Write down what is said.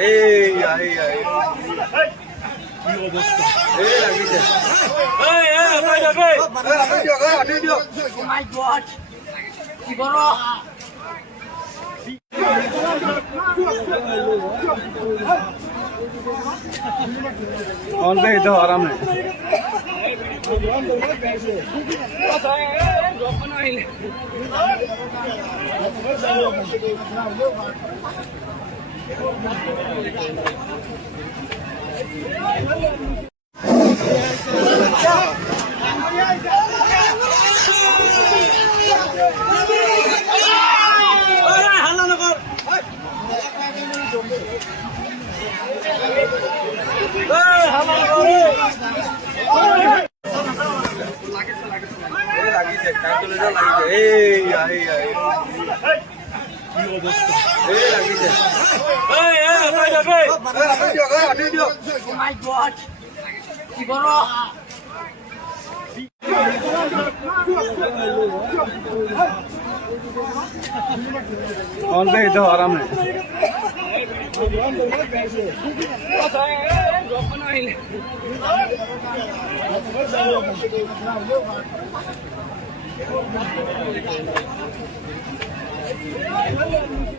এই কি অবস্থা এই লাগিছে Oh my God! কি বড় कौन पे इधर आराम है কি অবস্থা এই লাগিছে Oh my God! কি বড় कौन पे इधर आराम है